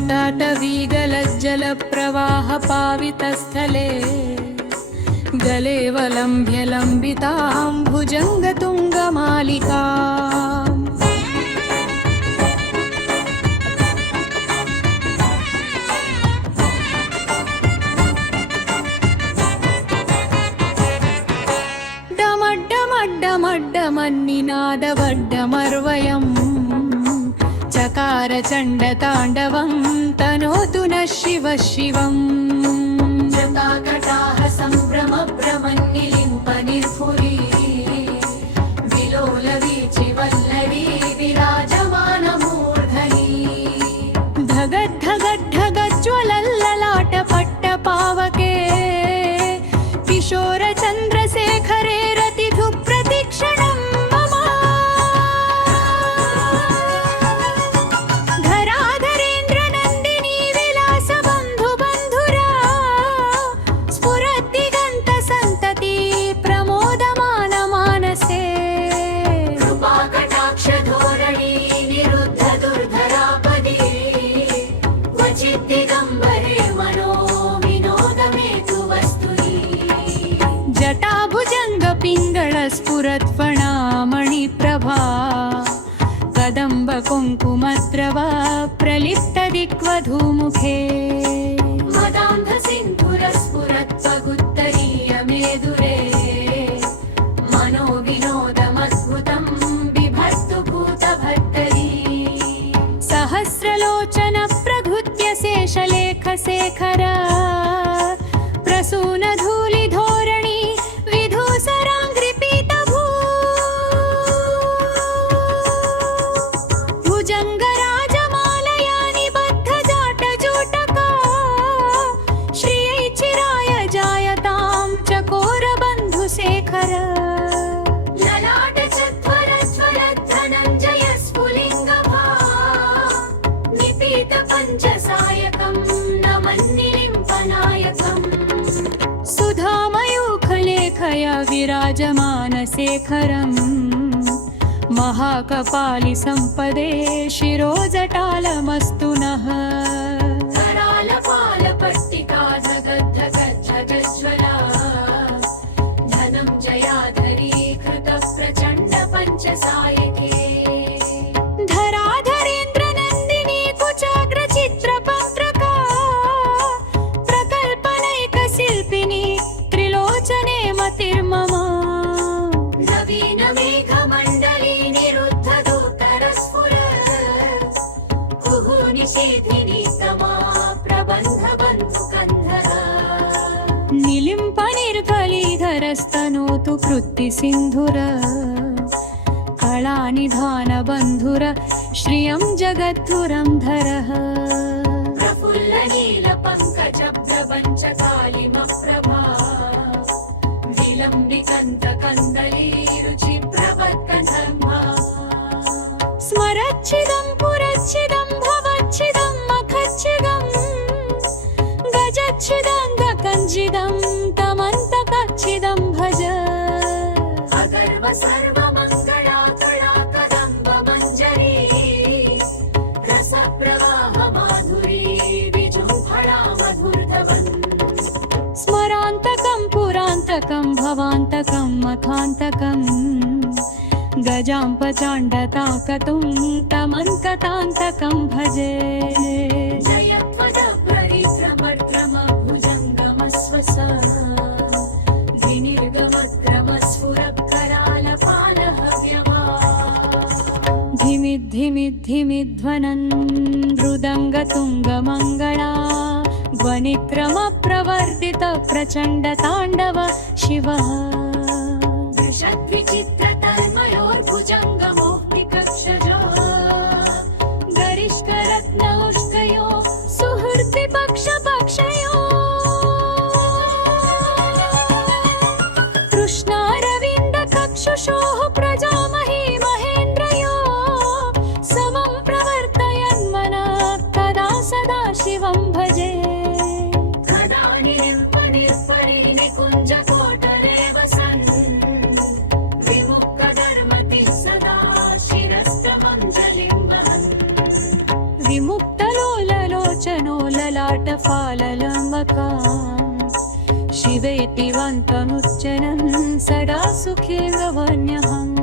जटाटवीगलज्जलप्रवाहपावितस्थले गले वलम्ब्य लम्बितां भुजङ्गतुङ्गमालिकाम् डमड्डमड्डमन्निनादवड्डमर्वयम् चकार चण्डताण्डवं तनोतु नः शिवः शिवम् जटाकटाह सम्भ्रमभ्रमन्निलिम्पनिर्फुरी विलोलवीचिवल्लरी विराजमानमूर्धनि धगद्धगद्धगज्ज्वलल्ललाटपट्टपावके किशोरचन्द्रशेखरे रतिधु प्रतिक्षणम् स्फुरत्फणामणिप्रभा कदम्बकुङ्कुमद्रवा प्रलिप्तदिग्वधूमुखे मदान्धसिन्धुरस्फुरत्पगुत्तरीयमेदुरे मनोविनोदमद्भुतं बिभर्तु भूतभर्तरी सहस्रलोचनप्रधुत्य शेषलेखशेखर प्रसूनधूलिधोरणि विराजमानशेखरम् महाकपालि सम्पदे शिरोजटालमस्तु नः करालपालपट्टिका धगद्धगज्ज्वला धनञ्जयाधरी कृतप्रचण्ड पञ्चसायके धराधरेन्द्रनन्दिनी कुचाग्रचित्रपत्रका प्रकल्पनैकशिल्पिनी त्रिलोचने मतिर्मम नवीनमेघमण्डली निरुद्धदूतरस्फुर कुहूनिषेधिनी तमा प्रबन्धबन्धुकन्धर निलिम्पनिर्गलीधरस्तनोतु कृत्तिसिन्धुर कलानिधानबन्धुर श्रियं जगद्धुरन्धरः प्रफुल्लनीलपङ्कजप्रपञ्चकालिमप्रभा विलम्बिकन्तकन्दली रुचिप्रवत्कन्धर्मा स्मरच्छिदं पुरच्छिदं भवच्छिदं मखच्छिदं गजच्छिदं गकञ्जिदं तमन्तकच्छिदं भज अगर्व सर्वमङ्गला कला कदम्बमञ्जरी रसप्रवाह माधुरी विजृम्भणा मधुर्धवन् स्मरान्तकं पुरान्तकं भवान्तकं मखान्तकं गजाम्पचाण्डताकतुं तमन्कतान्तकं भजे जयत्वदपरिक्रमर्क्रमभुजङ्गमस्वस विनिर्गमक्रमस्फुरत्करालपालहव्यमा धिमिद्धिमिद्धिमिध्वनन् मृदङ्गतुङ्गमङ्गला ध्वनिक्रमप्रवर्धित प्रचण्डताण्डव शिवः दृशद्विचित्रतन्मयोर्भुजङ्गमोक्तिकक्षजो गरिष्करत्नौष्कयो सुहृद्विपक्षपक्षयो कृष्णारविन्दकक्षुषोः प्रजामही महेन्द्रयो समं प्रवर्तयन्मनः कदा सदा शिवं भजे निकुञ्जकोटरे वसन् विमु ललाटफाललम्बकाम् शिवेति वन्तमुच्चरन् सदा सुखेन्द्रवन्यहम्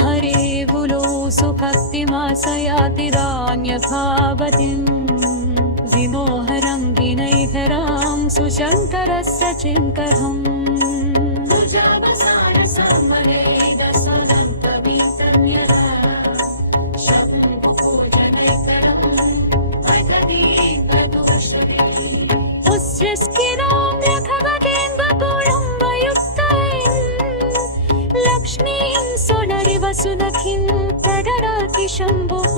हरे बुलो सुभक्तिमासयातिरान्यभावतिम् विमोहरङ्गिनैहरां सुशङ्करस्य चिङ्करम् लक्ष्मीं सोनरिवसुनखिं तडराति शम्भुः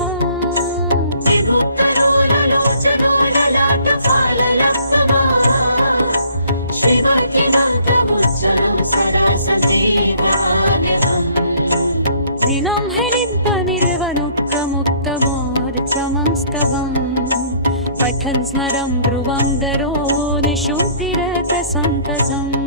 ऋणं हरिद्वनिर्वनुक्तमुक्तमोर्चमं स्तवम् पठन् स्मरं ध्रुवं दरो निशुद्धिरतसन्ततम्